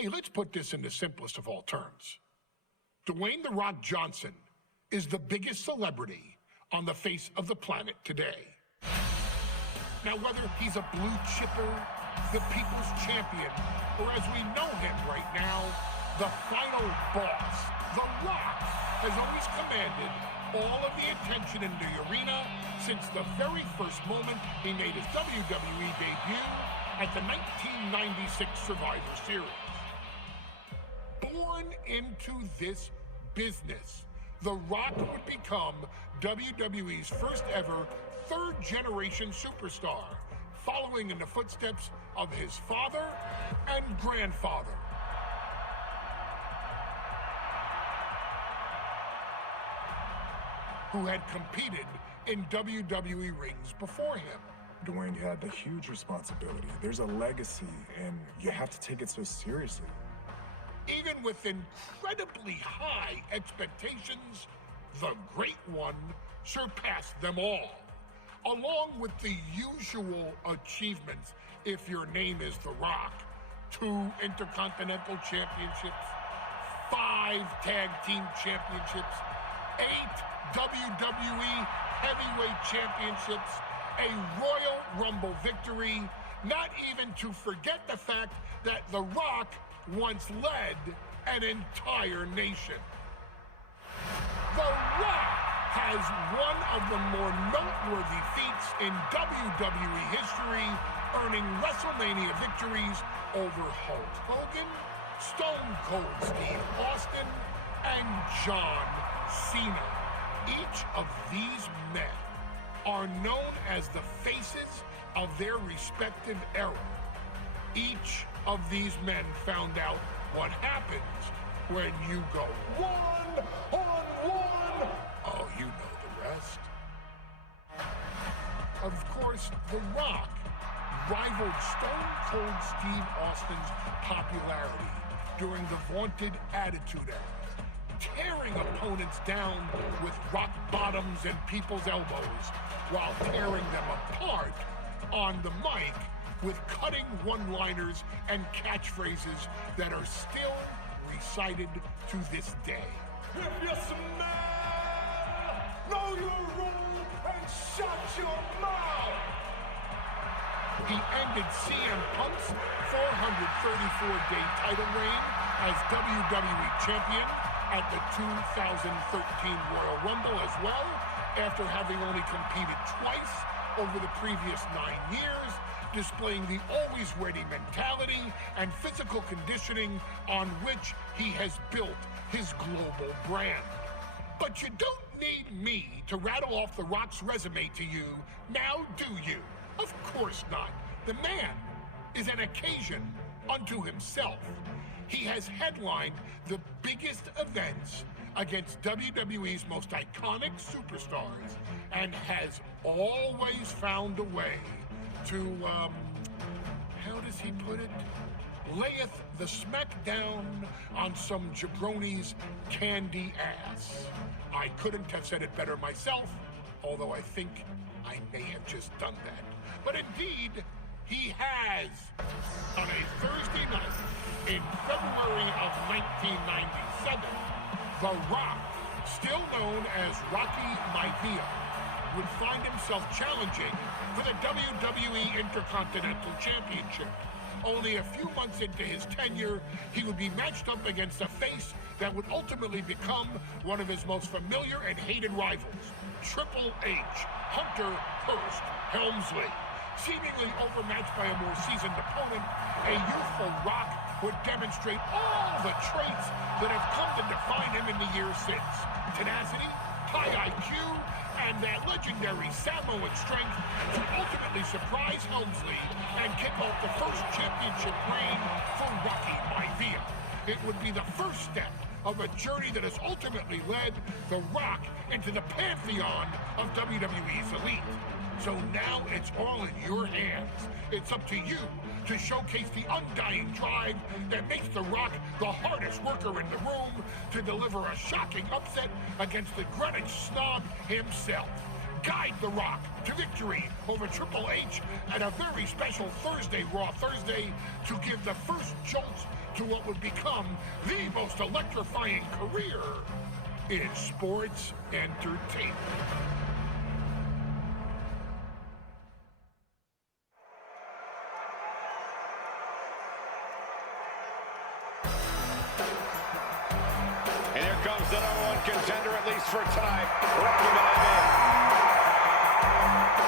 Hey, let's put this in the simplest of all terms. Dwayne "The Rock" Johnson is the biggest celebrity on the face of the planet today. Now, whether he's a blue chipper, the people's champion, or as we know him right now, the final boss, The Rock has always commanded all of the attention in the arena since the very first moment he made his WWE debut at the 1996 Survivor Series. Born into this business, The Rock would become WWE's first ever third-generation superstar, following in the footsteps of his father and grandfather. Who had competed in WWE rings before him. Dwayne, you had a huge responsibility. There's a legacy, and you have to take it so seriously. Even with incredibly high expectations, the Great One surpassed them all. Along with the usual achievements, if your name is The Rock: 2 Intercontinental Championships, 5 Tag Team Championships, 8 WWE Heavyweight Championships, a Royal Rumble victory, not even to forget the fact that The Rock once led an entire nation. The Rock has one of the more noteworthy feats in WWE history, earning WrestleMania victories over Hulk Hogan, Stone Cold Steve Austin, and John Cena. Each of these men are known as the faces of their respective era. Each of these men found out what happens when you go one-on-one. Oh, you know the rest. Of course, The Rock rivaled Stone Cold Steve Austin's popularity during the vaunted Attitude Era, tearing opponents down with rock bottoms and people's elbows while tearing them apart on the mic with cutting one-liners and catchphrases that are still recited to this day. If you smell, know your role and shut your mouth. He ended CM Punk's 434-day title reign as WWE Champion at the 2013 Royal Rumble as well, after having only competed twice over the previous 9 years, displaying the always-ready mentality and physical conditioning on which he has built his global brand. But you don't need me to rattle off The Rock's resume to you, now do you? Of course not. The man is an occasion unto himself. He has headlined the biggest events against WWE's most iconic superstars and has always found a way to, how does he put it? Layeth the smackdown on some jabroni's candy ass. I couldn't have said it better myself, although I think I may have just done that. But indeed, he has. On a Thursday night in February of 1997, The Rock, still known as Rocky Maivia, would find himself challenging for the WWE Intercontinental Championship. Only a few months into his tenure, he would be matched up against a face that would ultimately become one of his most familiar and hated rivals, Triple H, Hunter Hearst Hemsley. Seemingly overmatched by a more seasoned opponent, a youthful Rock would demonstrate all the traits that have come to define him in the years since. Tenacity, high IQ, and that legendary Samoan strength to ultimately surprise Helmsley and kick off the first championship reign for Rocky Maivia. It would be the first step of a journey that has ultimately led The Rock into the pantheon of WWE's elite. So now it's all in your hands. It's up to you to showcase the undying drive that makes The Rock the hardest worker in the room to deliver a shocking upset against the Greenwich snob himself. Guide The Rock to victory over Triple H at a very special Thursday, Raw Thursday, to give the first jolts to what would become the most electrifying career in sports entertainment. And here comes the #1 contender, at least for tonight, Rocky Maivia.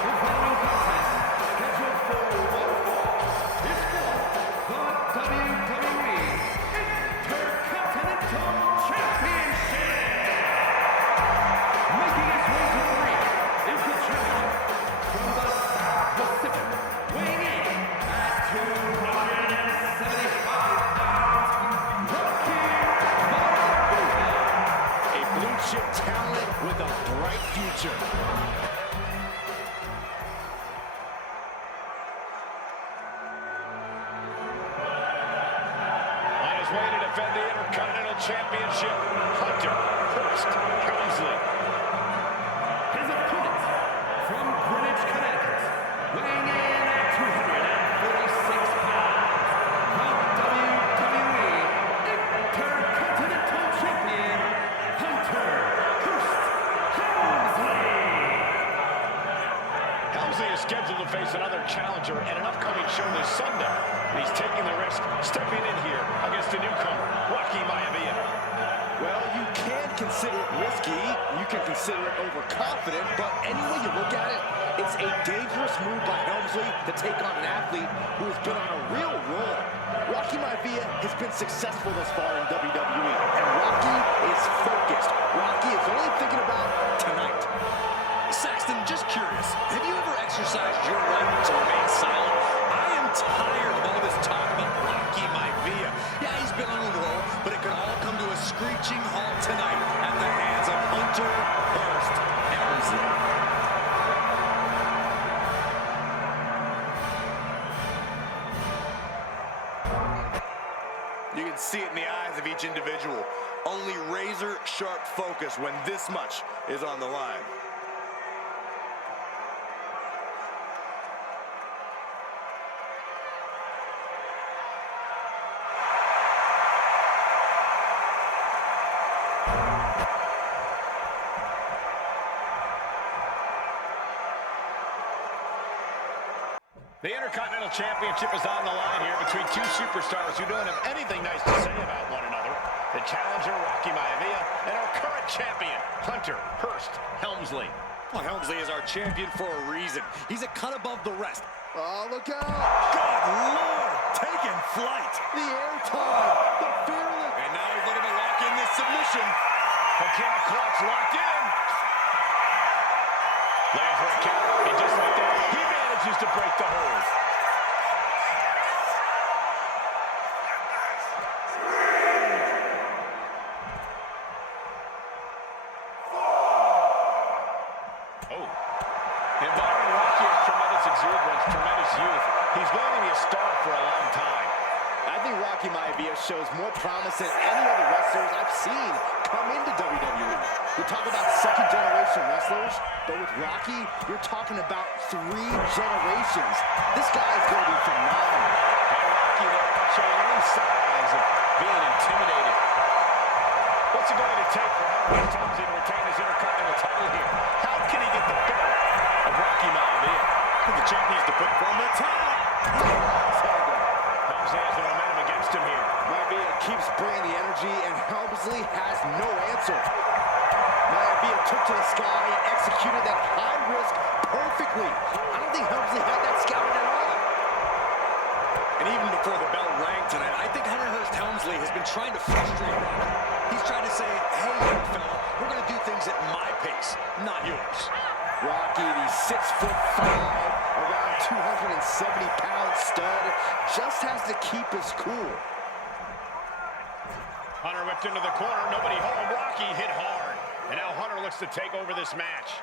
The following contest, scheduled for one fall, is for the WWE Intercontinental Championship. Making his way to the ring is the challenger from the South Pacific, weighing in at 275 pounds, Rocky Maivia. A blue-chip talent with a bright future. On his way to defend the Intercontinental Championship, Hunter Hearst Hemsley. His opponent from Greenwich, Connecticut, weighing in at 246 pounds, the WWE Intercontinental Champion, Hunter Hearst Hemsley. Hemsley is scheduled to face another challenger at an upcoming show this Sunday. And he's taking the risk, stepping in here against a newcomer, Rocky Maivia. Well, you can consider it risky, you can consider it overconfident, but any way you look at it, it's a dangerous move by Hemsley to take on an athlete who has been on a real roll. Rocky Maivia has been successful thus far in WWE, and Rocky is focused. Rocky is only thinking about tonight. Saxton, just curious, have you ever exercised your right to remain silent? I am tired of all this talk about Rocky Maivia. Yeah, he's been on a roll, but it could all come to a screeching halt tonight at the hands of Hunter Hearst Hemsley. You can see it in the eyes of each individual. Only razor-sharp focus when this much is on the line. The Intercontinental Championship is on the line here between two superstars who don't have anything nice to say about one another. The challenger, Rocky Maivia, and our current champion, Hunter Hearst Hemsley. Well, Hemsley is our champion for a reason. He's a cut above the rest. Oh, look out! Good Lord, taking flight. The airtime, the fearless. And now he's looking to lock in this submission. Hakina clutch locked in. Laying for a count, and just like that, he manages to break the hold. Oh. Involving Rocky has tremendous exuberance, tremendous youth. He's going to be a star for a long time. I think Rocky Maivia shows more promise than any other wrestlers I've seen come into WWE. You talk about second-generation wrestlers, but with Rocky, you're talking about 3 generations. This guy is going to be phenomenal. And Rocky there not showing any signs of being intimidated. What's it going to take for Hunter Hearst Hemsley to retain his Intercontinental title here? How can he get the better of Rocky Maivia? The champ needs to put from the top. Hemsley has the momentum against him here. Maivia keeps bringing the energy, and Hemsley has no answer. Maivia took to the sky and executed that high risk perfectly. I don't think Hemsley had that scouted at all. And even before the bell rang tonight, I think Hunter Hearst Hemsley has been trying to frustrate Rocky. He's trying to say, hey, young fella, we're going to do things at my pace, not yours. Rocky, the 6'5", around 270-pound stud, just has to keep his cool. Hunter whipped into the corner, nobody home. Rocky hit hard. And now Hunter looks to take over this match.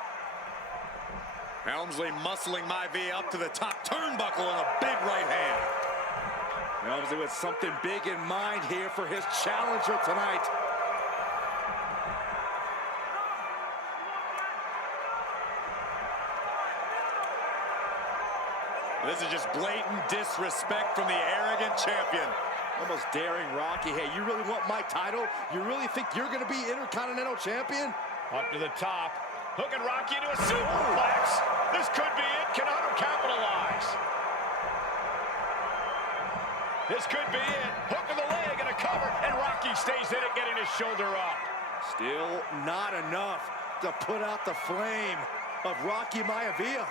Hemsley muscling Maivia up to the top turnbuckle on a big right hand. Hemsley with something big in mind here for his challenger tonight. This is just blatant disrespect from the arrogant champion. Almost daring Rocky. Hey, you really want my title? You really think you're going to be Intercontinental Champion? Up to the top. Hooking Rocky into a superplex. This could be it. Can Hunter capitalize? This could be it. Hook of the leg and a cover. And Rocky stays in it, getting his shoulder up. Still not enough to put out the flame of Rocky Maivia.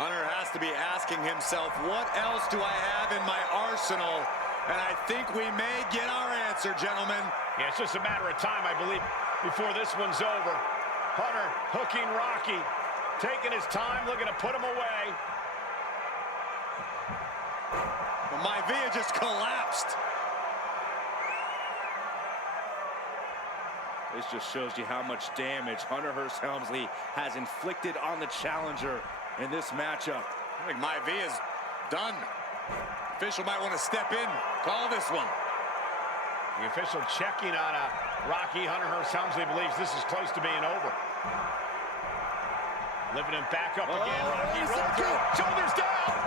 Hunter has to be asking himself, what else do I have in my arsenal? And I think we may get our answer, gentlemen. Yeah, it's just a matter of time, I believe, before this one's over. Hunter hooking Rocky, taking his time, looking to put him away. But Maivia just collapsed. This just shows you how much damage Hunter Hearst Hemsley has inflicted on the challenger in this matchup. I think Maivia's done. Official might want to step in, call this one. The official checking on Rocky. Hunter Hearst Hemsley believes this is close to being over. Lifting him back up again. Rocky rolls through. Shoulders down.